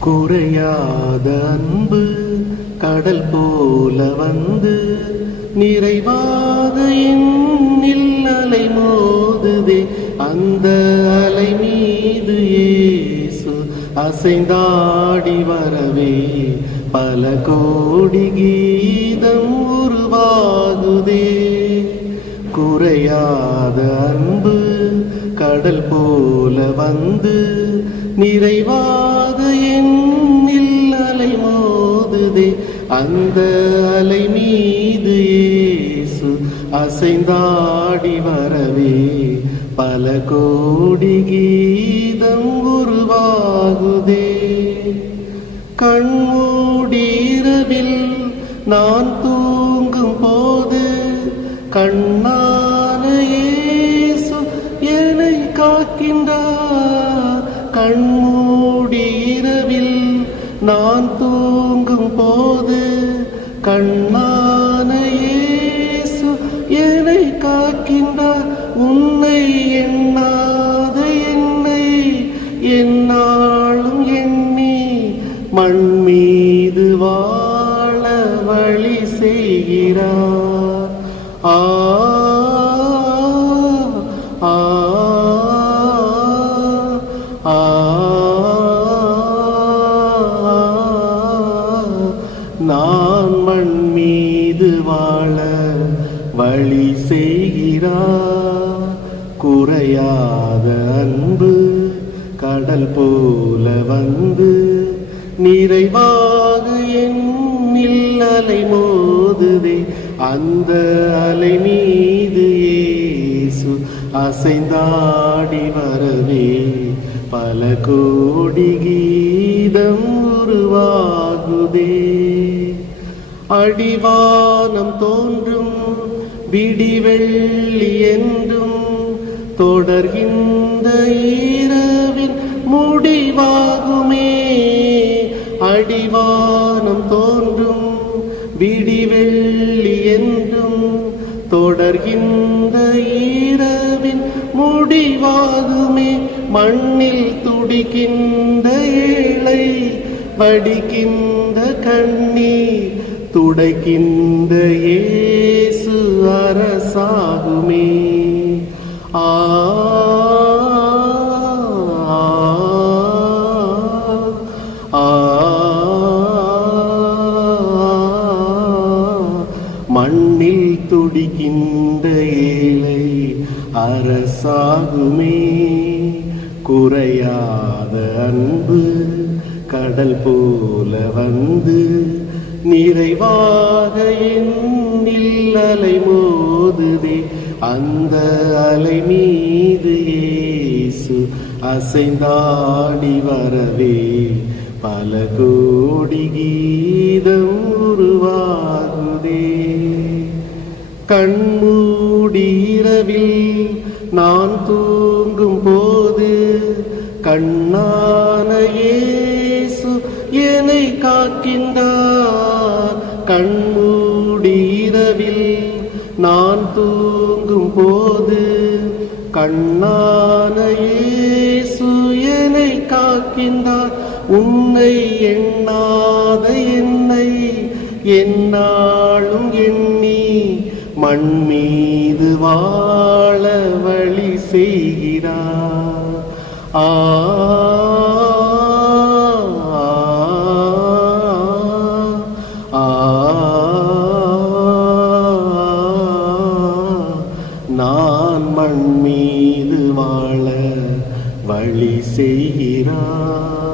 குறையாத அன்பு கடல் போல வந்து நிறைவாக என்னில் அலை மோதுதே அந்த அலை மீது ஏசு அசைந்தாடி வரவே. பல கோடி கீதம் உருவாகுதே. குறையாத அன்பு கடல் போல வந்து நிறைவாக என்னில் அலை மோதுதே. அந்த அலை மீது ஏசு அசைந்தாடி வரவே. பல கோடி கீதம் உருவாகுதே. கண்மூடீரவில் நான் தூங்கும் போது கண்ணான ஏசு என்னை காக்கின்றார். கண்மூடி இரவில் நான் தூங்கும் போது கண்ணான இயேசு என்னை காக்கின்றார். உன்னை எண்ணாத என்னை என்னாலும் எண்ணி மண் மீது வாழ வழி செய்கிறார். ஆ நான் மண் மீது வாழ வழி செய்கிறார். குறையாத அன்பு கடல் போல வந்து நிறைவாக என்னில் அலை மோதுதே அந்த அலை மீது ஏசு அசைந்தாடி வரவே. பல கோடி கீதம் உருவாகுதே. அடிவானம் தோன்றும் விடிவெள்ளி என்றும் தொடர்கின்ற இரவின் முடிவாகுமே. அடிவானம் தோன்றும் விடிவெள்ளி என்றும் தொடர்கின்ற இரவின் முடிவாகுமே. மண்ணில் துடிக்கின்ற ஏழை வடிக்கின்ற கண்ணீர் துடைக்கின்ற ஏசு அரசாகுமே. ஆ ஆ, மண்ணில் துடிக்கின்ற ஏழை அரசாகுமே. குறையாத அன்பு கடல் போல வந்து நிறைவாக என்னில் அலை மோதுதே. அந்த அலை மீது ஏசு அசைந்தாடி வரவே. பல கோடி கீதம் உருவாகுதே. கண்மூடி இரவில் நான் தூ கண்ணான இயேசு என்னை காக்கின்றார். கண்மூடி இரவில் நான் தூங்கும் போது கண்ணான இயேசு என்னை காக்கின்றார். உன்னை எண்ணாத என்னை என்னாலும் எண்ணி மண் மீது வாழ வழி செய்கிறார். ஆ நான் மண் மீது வாழ வழி செய்கிறான்